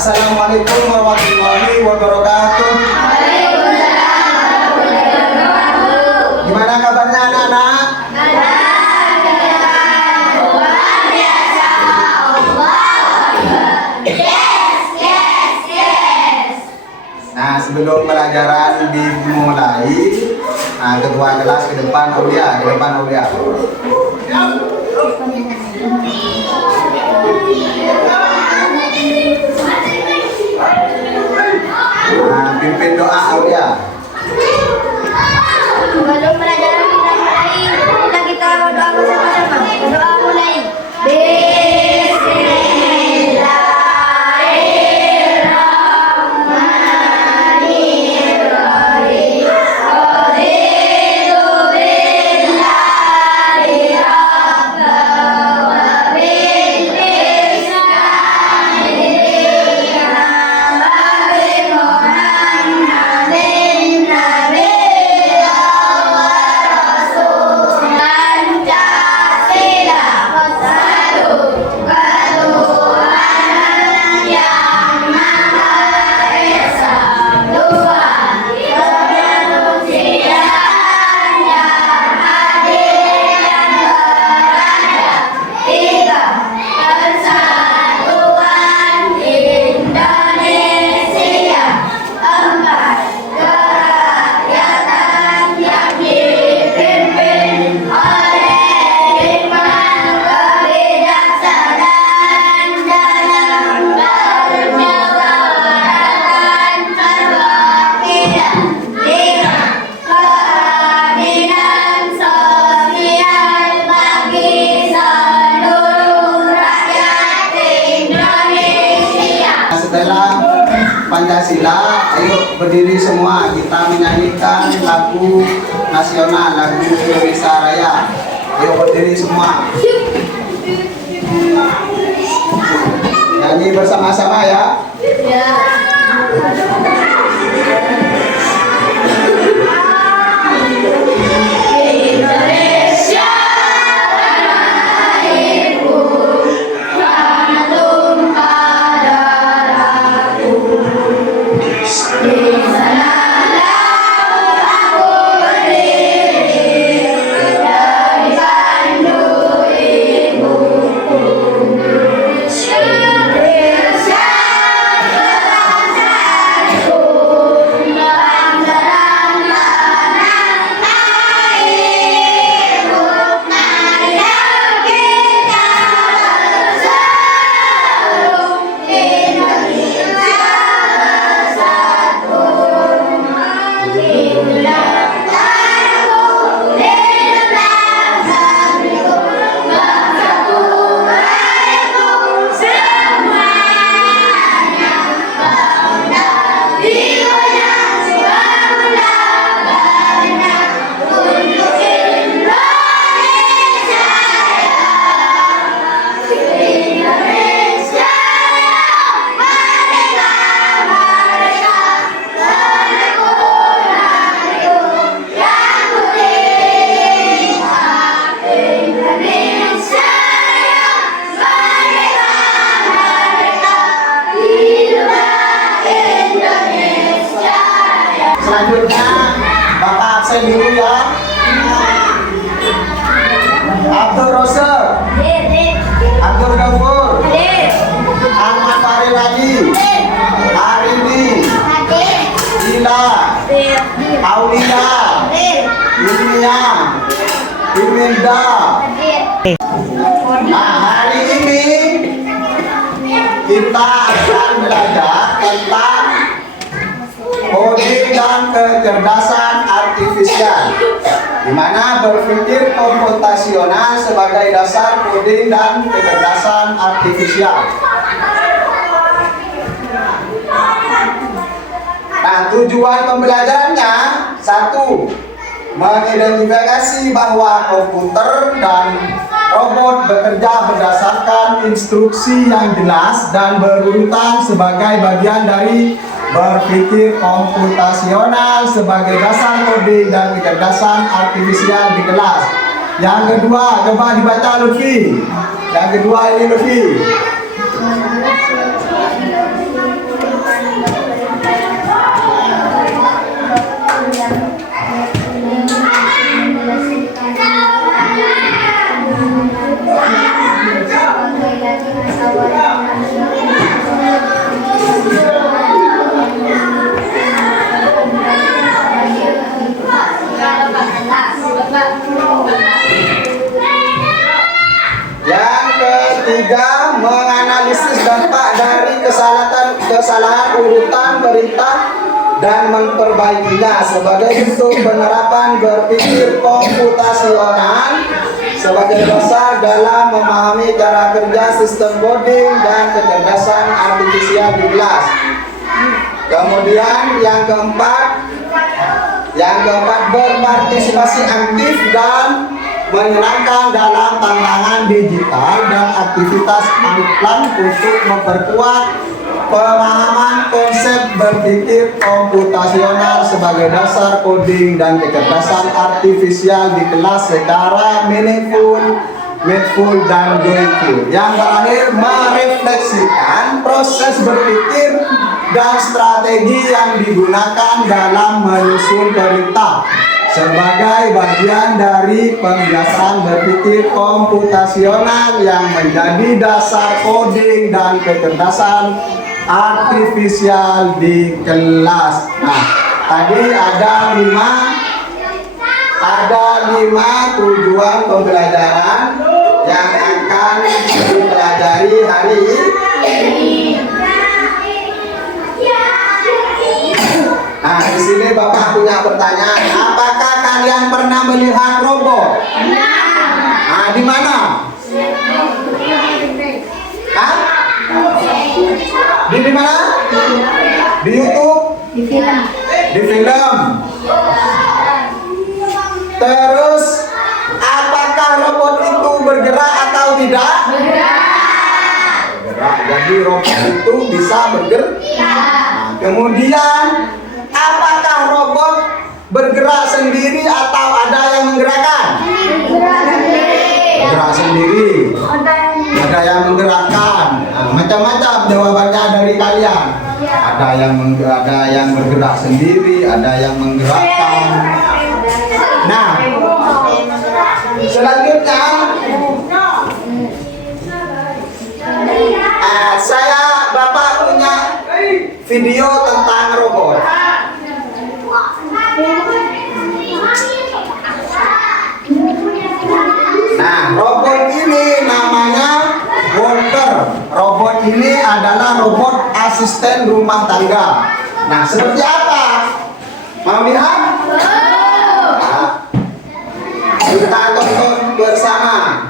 Assalamualaikum warahmatullahi wabarakatuh. Gimana kabarnya anak-anak? Nah, sebelum pelajaran dimulai, ketua kelas ke depan Aulia, pimpin doa Aulia. Sebelum pelajaran kita mulai, kita berdoa bersama-sama. Doa mulai. Setelah Pancasila, ayo berdiri semua, kita menyanyikan lagu nasional, lagu Indonesia Raya. Ayo berdiri semua, nyanyi bersama-sama ya. Selanjutnya Bapak absen dulu ya. Abdul Roser, Abdul Ghafur, Ahmad Farid Radi, Arindi, Ila, Aulia, Ilmia, Imelda. Nah, hari ini kita akan belajar tentang coding dan kecerdasan artifisial, di mana berpikir komputasional sebagai dasar coding dan kecerdasan artifisial. Nah, tujuan pembelajarannya: satu, mengidentifikasi bahwa komputer dan robot bekerja berdasarkan instruksi yang jelas dan berurutan sebagai bagian dari berpikir komputasional sebagai dasar coding dan kecerdasan artifisial di kelas. Yang kedua, coba dibaca Lutfi. Yang kedua ini Lutfi. analisis dampak dari kesalahan urutan perintah dan memperbaikinya sebagai bentuk penerapan berpikir komputasional sebagai dasar dalam memahami cara kerja sistem coding dan kecerdasan artifisial di kelas. Kemudian yang keempat berpartisipasi aktif dan menyenangkan dalam tantangan digital dan aktivitas iklan untuk memperkuat pemahaman konsep berpikir komputasional sebagai dasar coding dan kecerdasan artifisial di kelas secara mindful dan joyful. Yang terakhir, merefleksikan proses berpikir dan strategi yang digunakan dalam menyusun perintah sebagai bagian dari pembiasaan berpikir komputasional yang menjadi dasar coding dan kecerdasan artifisial di kelas. Nah, tadi ada lima tujuan pembelajaran yang akan dipelajari hari ini. Nah, di sini Bapak punya pertanyaan. Apakah kalian pernah melihat robot? Nah, di mana? Hah? Di mana? Di YouTube? Di film. Terus, apakah robot itu bergerak atau tidak? Bergerak. Jadi robot itu bisa bergerak. Nah, kemudian apakah robot bergerak sendiri atau ada yang menggerakkan? Bergerak sendiri. Ada yang menggerakkan. Nah, macam-macam jawabannya dari kalian. Ada yang bergerak sendiri, ada yang menggerakkan. Nah, selanjutnya Bapak punya video tentang robot. Nah, robot ini namanya Walker. Robot ini adalah robot asisten rumah tangga. Nah, seperti apa? Mau lihat? Nah, kita tonton bersama.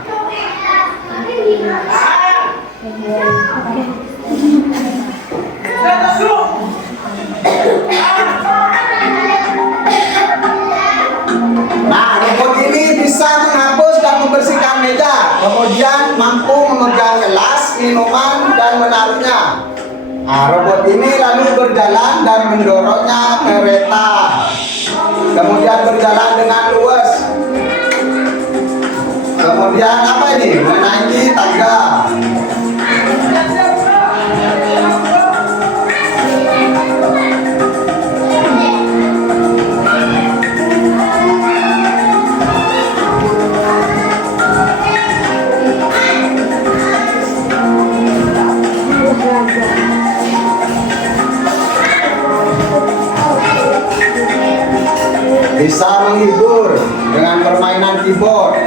Nah, robot ini bisa menghapus dan membersihkan meja, kemudian mampu memegang gelas, minuman, dan menaruhnya. Nah, robot ini lalu berjalan dan mendorongnya kereta, kemudian berjalan dengan luas. Kemudian apa ini? Menaiki tangga. Bisa menghibur dengan permainan keyboard.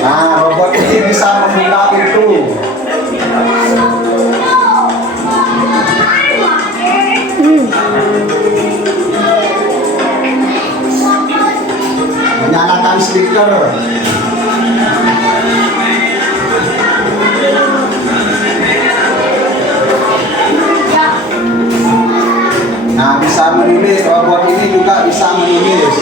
Nah, robot ini bisa membuka pintu. Menyalakan speaker. Nah, bisa menulis. Robot ini juga bisa menulis.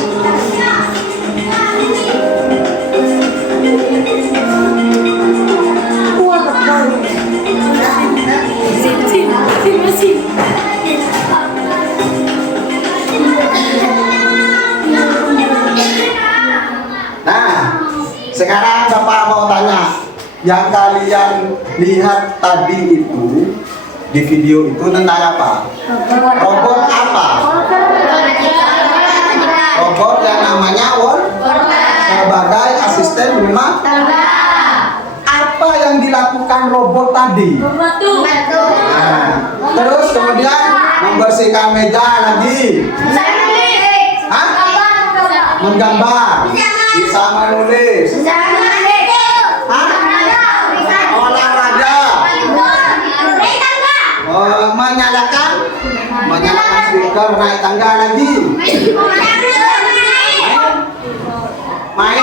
Nah, sekarang Bapak mau tanya, yang kalian lihat tadi itu di video itu tentang apa? Robot apa? Robot yang namanya sebagai asisten rumah tangga. Apa yang dilakukan robot tadi? Nah, terus kemudian membersihkan meja lagi. Hah? Menggambar. Bisa menulis. Hah? naik tangga lagi. Main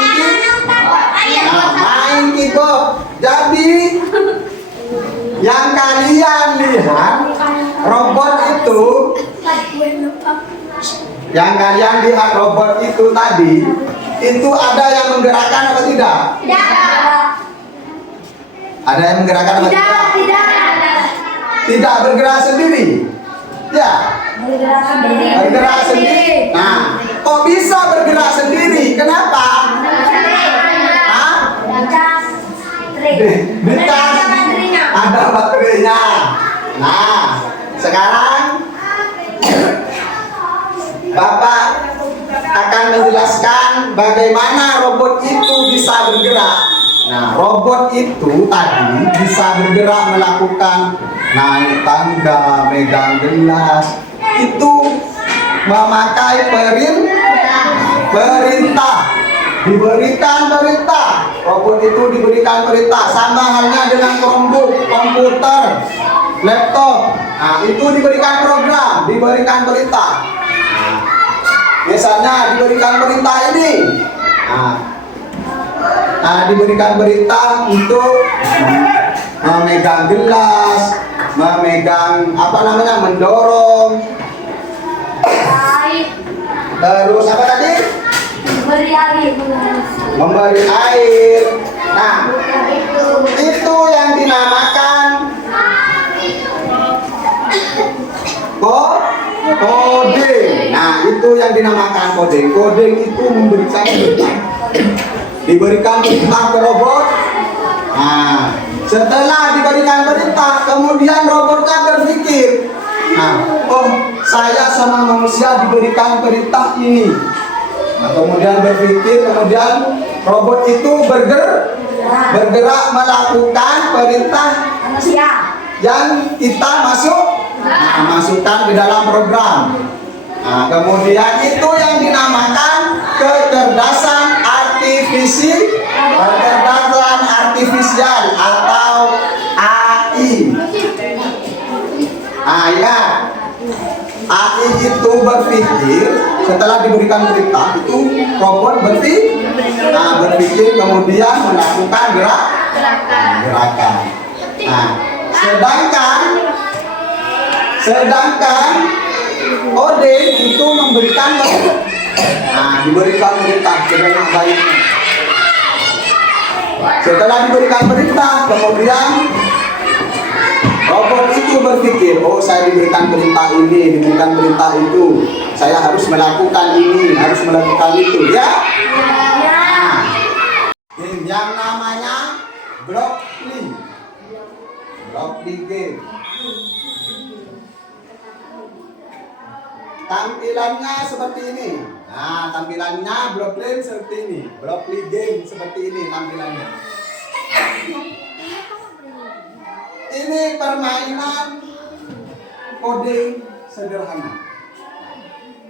keyboard. Jadi yang kalian lihat robot itu, yang kalian lihat robot itu tadi, itu ada yang menggerakkan atau tidak? Ada yang menggerakkan atau tidak? Tidak bergerak sendiri. Ya. Bergerak sendiri. Nah, kok bisa bergerak sendiri? Kenapa? Hah? Dicas ada baterainya. Nah, sekarang Bapak akan menjelaskan bagaimana robot itu bisa bergerak. Nah, robot itu tadi bisa bergerak melakukan naik tangga, megang gelas. Itu memakai perintah. Diberikan perintah. Robot itu diberikan perintah. Sama halnya dengan Chromebook, komputer, laptop. Nah, itu diberikan program, diberikan perintah. Nah, misalnya diberikan perintah ini. Nah, diberikan perintah untuk memegang gelas, memegang mendorong. Terus apa tadi? Memberi air. Nah, itu yang dinamakan kode. Nah, itu yang dinamakan kode. Kode itu memberikan perintah. Diberikan perintah ke robot. Nah, setelah diberikan perintah, kemudian robotnya berpikir, nah, oh, saya sama manusia diberikan perintah ini. Nah, kemudian berpikir, kemudian robot itu bergerak melakukan perintah Manusia. yang kita masukkan ke dalam program. Nah, kemudian itu yang dinamakan kecerdasan artifisial atau AI. Ya. AI itu berpikir setelah diberikan perintah, itu robot berpikir kemudian melakukan gerakan. Nah, sedangkan kode itu memberikan diberikan perintah dengan baik. Setelah diberikan perintah, kemudian robot itu berpikir, oh, saya diberikan perintah ini, diberikan perintah itu, saya harus melakukan ini, harus melakukan itu, ya? Nah, yang namanya Blockly game. Tampilannya seperti ini. Nah, tampilannya Blockly seperti ini. Blockly game seperti ini tampilannya. Ini permainan coding sederhana.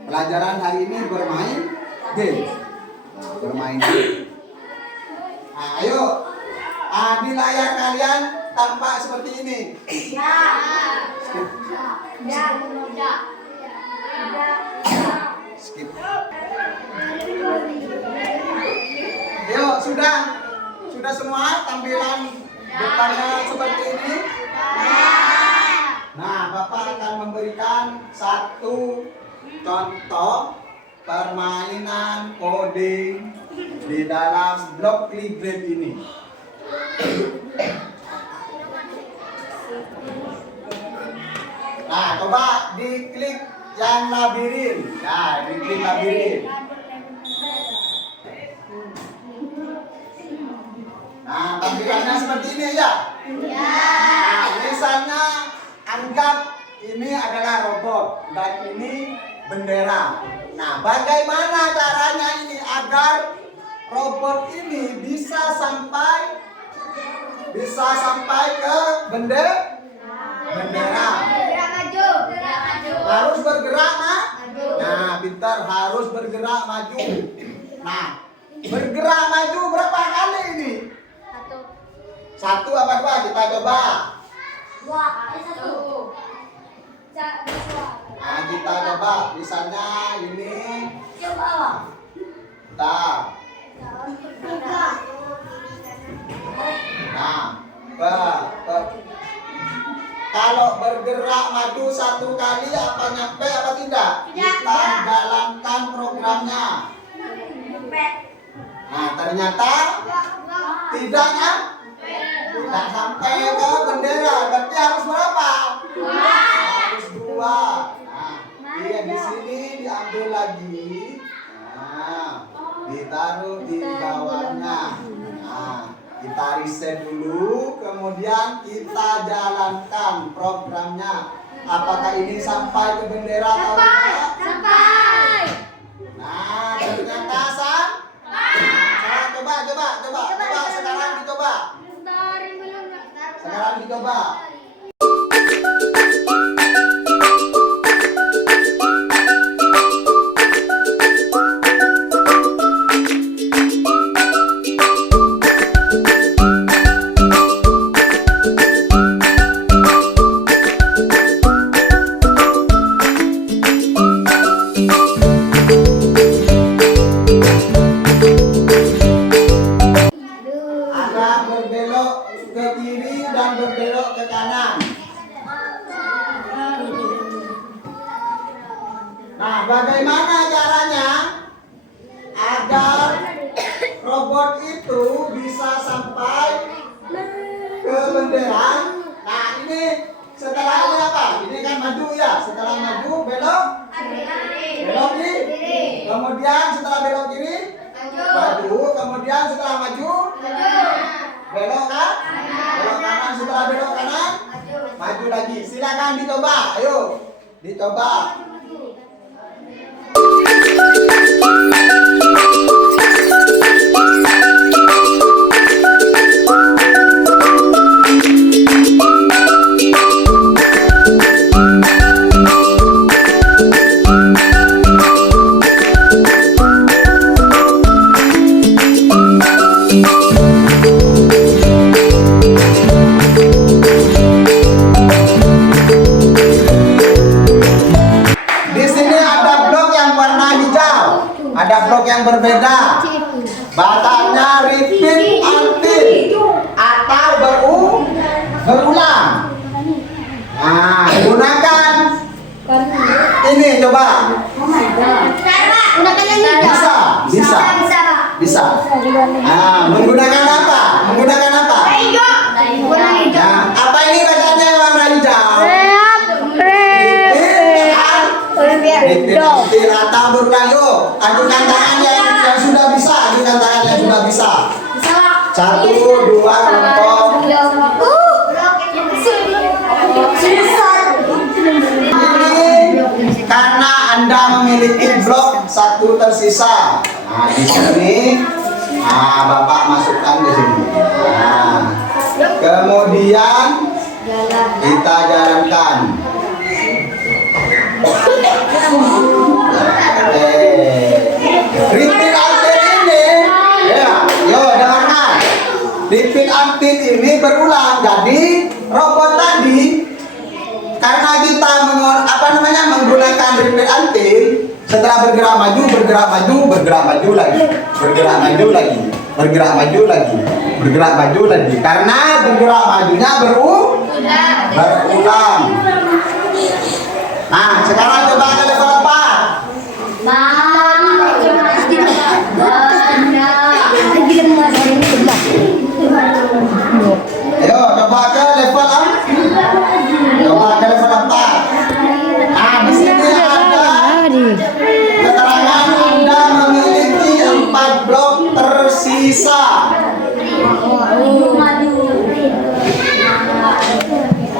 Pelajaran hari ini bermain game. Bermain game. Nah, ayo. Di layar kalian tampak seperti ini. Skip. Yuk, sudah semua tampilan depannya seperti ini. Nah, Bapak akan memberikan satu contoh permainan coding di dalam Blockly game ini. Nah, coba diklik yang labirin. Nah, diklik labirin. Nah, tampilannya seperti ini ya. Nah, misalnya anggap ini adalah robot dan ini bendera. Nah, bagaimana caranya ini agar robot ini bisa sampai ke bendera? Harus bergerak, nah, pintar, harus bergerak maju. Nah, bergerak maju berapa kali ini? Satu apa dua? Kita coba. Nah, kita coba misalnya ini. Nah, kalau bergerak maju satu kali apa nyampe apa tidak? Kita jalankan programnya. Nah, ternyata tidaknya tidak sampai ke bendera. Berarti harus berapa? Harus 2. Nah, iya di sini diambil lagi. Nah, ditaruh di bawahnya. Nah, kita reset dulu, kemudian kita jalankan programnya. Apakah ini sampai ke bendera atau tidak? Sampai. Nah, ternyata coba sekarang dicoba. Sekarang dicoba. Ada berbelok ke kiri dan berbelok ke kanan. Nah, bagaimana caranya agar robot itu bisa sampai ke bendera? Nah, ini setelah ini apa? Ini kan maju ya. Setelah maju belok, belok kiri. Kemudian setelah belok kiri, maju. Kemudian setelah maju, belok kan? Belok kanan. Setelah belok kanan, maju lagi. Silakan dicoba. Ayo, dicoba. Di sini ada blok yang warna hijau, ada blok yang berbeda. Batanya repeat until atau berulang. Nah, gunakan ini coba. Bisa. Nah, menggunakan apa? Nah, apa ini bacanya yang warna hijau? Repeat atau berulang. Yuk, ajukan tangan yang sudah bisa. Ajukan tangan yang sudah bisa. 1, 2, kelompok. Ini karena Anda memiliki blok 1 tersisa. Nah, di sini, Bapak masukkan di sini. Nah, kemudian kita jalankan. Repeat until ini, ya, yo dengarkan. Repeat until ini berulang. Jadi robot tadi karena kita menggunakan repeat until, setelah bergerak maju lagi, bergerak maju lagi. Karena bergerak majunya berulang. Nah, sekarang coba ke level 4. Ayo coba ke level 4. Nah, di sini ada keterangan Anda memiliki 4 blok tersisa.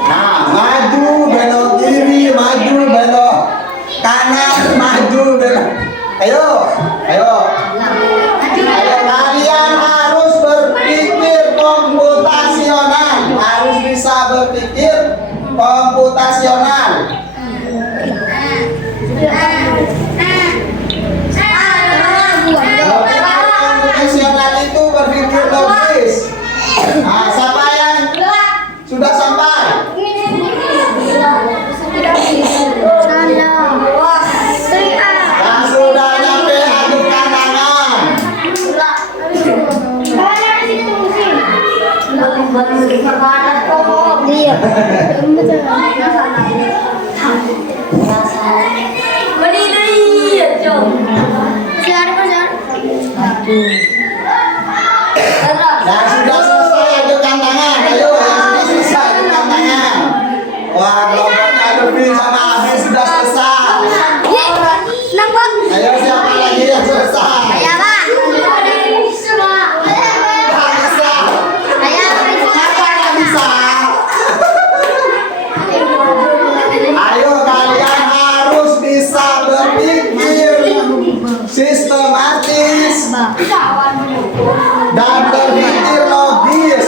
Nah, maju, belok kiri, maju, belok kanan, maju, belok. Ayo. Kalian harus berpikir komputasional, harus bisa berpikir komputasional. Komputasional itu berpikir logis. Nah, siapa yang sudah sampai? Iya. Yang sudah selesai ajukan tangan. Ayo, yang sudah selesai ajukan tangan. Wah, kelompoknya Lutfi sama Abi sudah selesai. Ayo, siapa lagi yang selesai? Tak bisa. Kenapa tak bisa? Ayo, kalian harus bisa berpikir sistematis dan berpikir logis.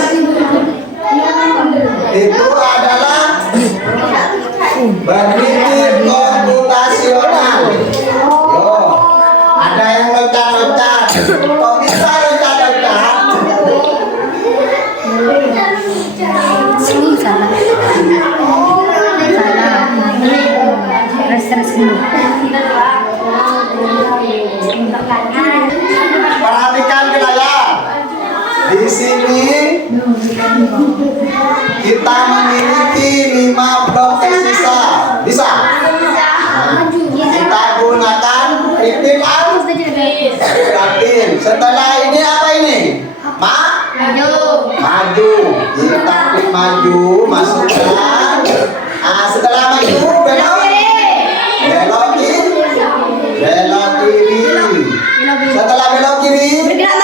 Itu adalah berpikir komputasional. Yo, ada yang loncat-loncat. Kok bisa loncat-loncat? Perhatikan wilayah. Di sini kita memiliki 5 blok tersisa. Bisa? Kita gunakan titik Ratin. Setelah ini apa ini? Maju. Kita klik maju, masukkan. Setelah maju belok kiri. Belok kiri. Setelah belok kiri. Maju.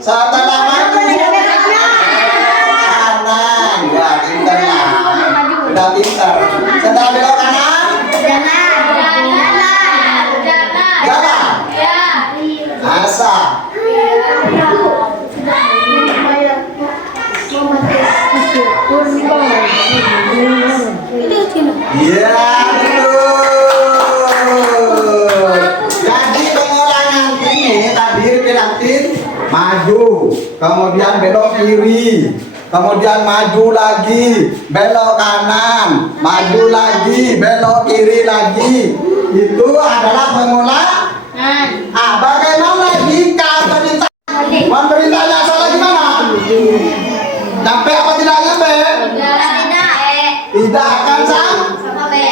Setelah maju kanan. Wah, pintar lah. Udah pintar. Setelah belok kanan. Jalan. Asa. Iya, betul. Jadi pengulangan ini takbir pirantin maju, kemudian belok kiri, kemudian maju lagi, belok kanan, maju lagi, belok kiri lagi. Itu adalah pengulangan. Bagaimana jika pemerintahnya salah gimana? Nyampe apa tidak nyampe? Tidak akan sampai.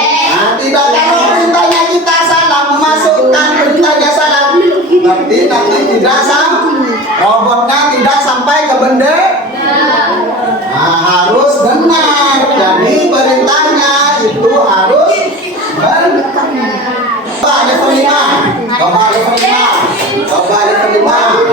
Tidak, kalau perintahnya kita salah, memasukkan perintahnya salah, berarti nanti tidak sampai. Robotnya tidak sampai ke benda. Harus benar. Jadi perintahnya itu harus benar. Coba level 5. Coba level 5. Coba level 5.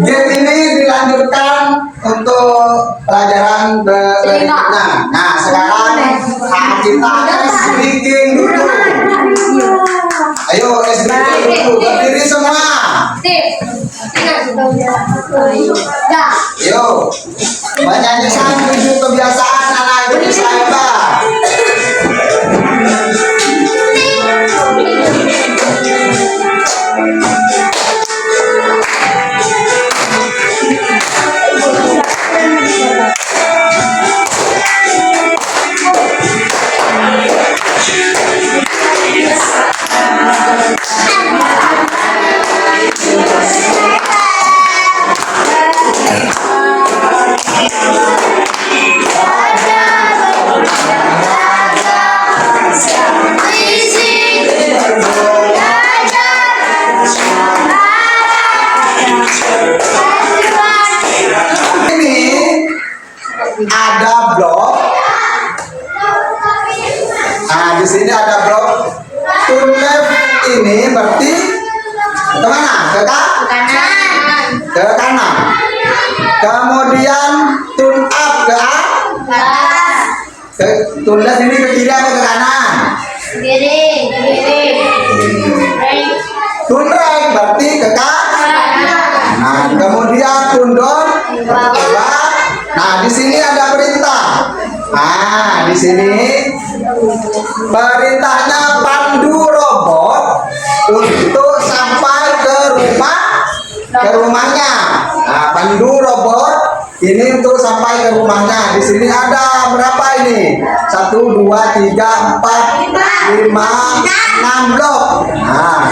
Game ini dilanjutkan untuk pelajaran berikutnya. Nah, sekarang kita speaking dulu. Ayo, speaking dulu. Berdiri semua. Yo, menyanyikan 7 kebiasaan anak Indonesia hebat. sini ada blok turn left ini berarti kemana? Kanan. Ke kanan. Kemudian turn up ke turn left ini ke kiri atau ke kanan? Kiri. Right. Turn right berarti ke kanan. Nah, kemudian turn down ke bawah. Nah, di sini ada perintah. Nah, di sini perintahnya pandu robot untuk sampai ke rumahnya. Nah, pandu robot ini untuk sampai ke rumahnya. Di sini ada berapa ini? 1, 2, 3, 4, 5, 6 blok. Nah,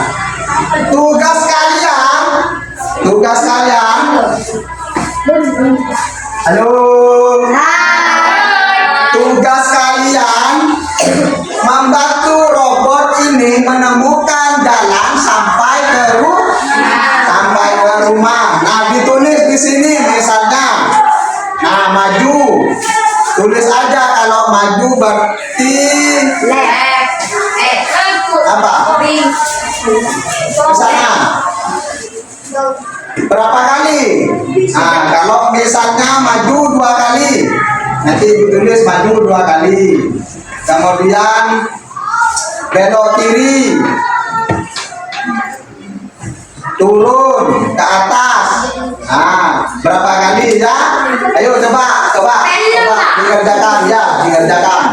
tugas kalian. Halo. Tugas kalian membantu robot ini menemukan jalan sampai ke rumah. Nah, ditulis di sini misalnya. Nah, maju. Tulis aja kalau maju berarti Left. apa? Misalnya berapa kali? Nah, kalau misalnya maju 2 kali, nanti ditulis maju 2 kali. Kemudian belok kiri, turun ke atas. Nah, berapa kali ya? Ayo coba dikerjakan ya, dikerjakan.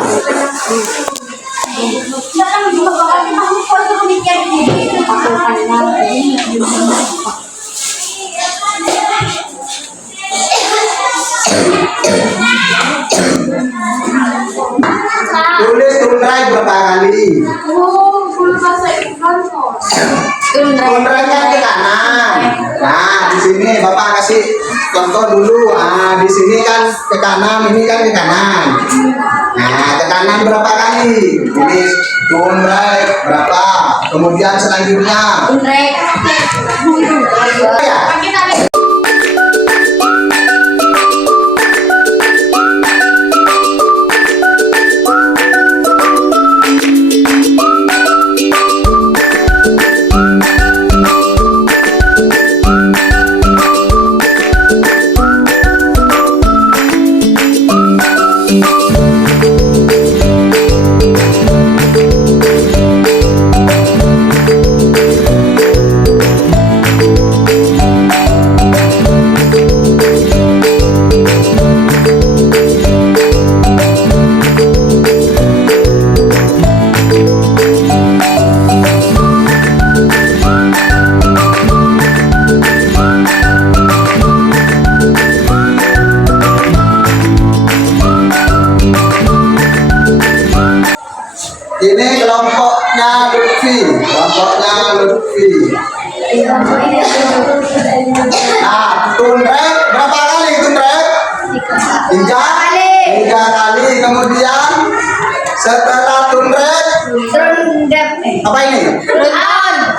Tulis turun right berapa kali? Turun right kan ke kanan. Nah, di sini Bapak kasih contoh dulu. Ah, di sini kan ke kanan, ini kan ke kanan. Nah, ke kanan berapa kali? Tulis turun right berapa? Kemudian selanjutnya ya. Ini kelompoknya Lutfi. Nah, tunrek berapa kali tunrek? 3 kali. Kemudian setelah tunrek apa ini?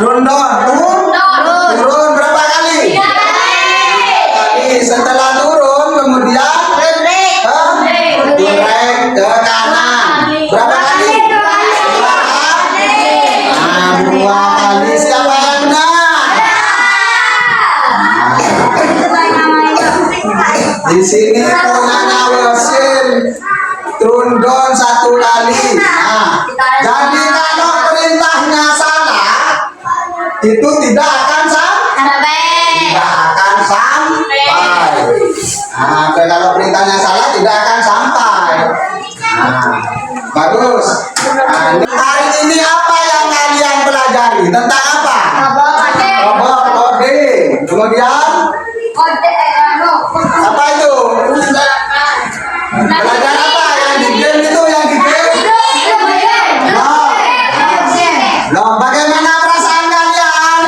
Rundon. Turun berapa kali? 3 kali. Setelah turun kemudian tunrek ke kanan. Berapa kali? 2 kali. Siapa yang benar? Di sini punyanya Wasil. Turun down 1 kali. Nah, jadi kalau perintahnya salah, itu tidak akan sampai. Nah, kalau perintahnya salah tidak akan sampai. Nah, bagus. Nah, hari ini apa yang kalian pelajari? Tentang apa? Robot coding. Kemudian apa itu? Belajar apa? Yang di game itu, yang di game? Loh, bagaimana perasaan kalian?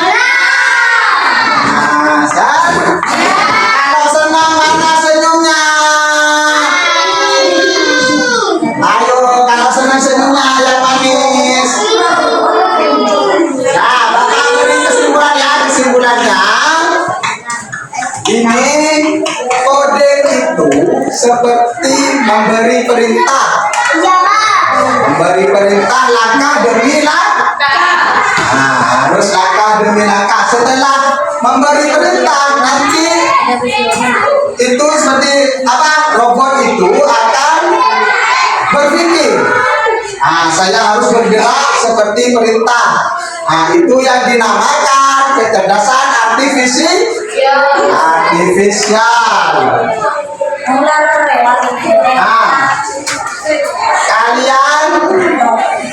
Nah, kalau senang mana senyumnya? Ayo, kalau senang senyumnya yang manis. Nah, Bapak beri kesimpulan ya, kesimpulannya. Ini coding itu seperti memberi perintah. Memberi perintah saya harus bergerak seperti perintah. Nah, itu yang dinamakan kecerdasan artifisial. Nah, kalian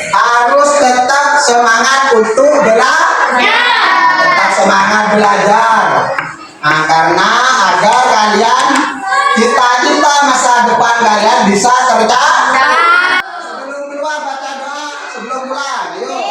harus tetap semangat untuk tetap semangat belajar. Nah, karena agar kalian cita-cita masa depan kalian bisa tercapai. Sebelum keluar baca doa sebelum pulang. Yuk.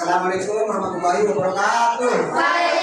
Assalamualaikum warahmatullahi wabarakatuh.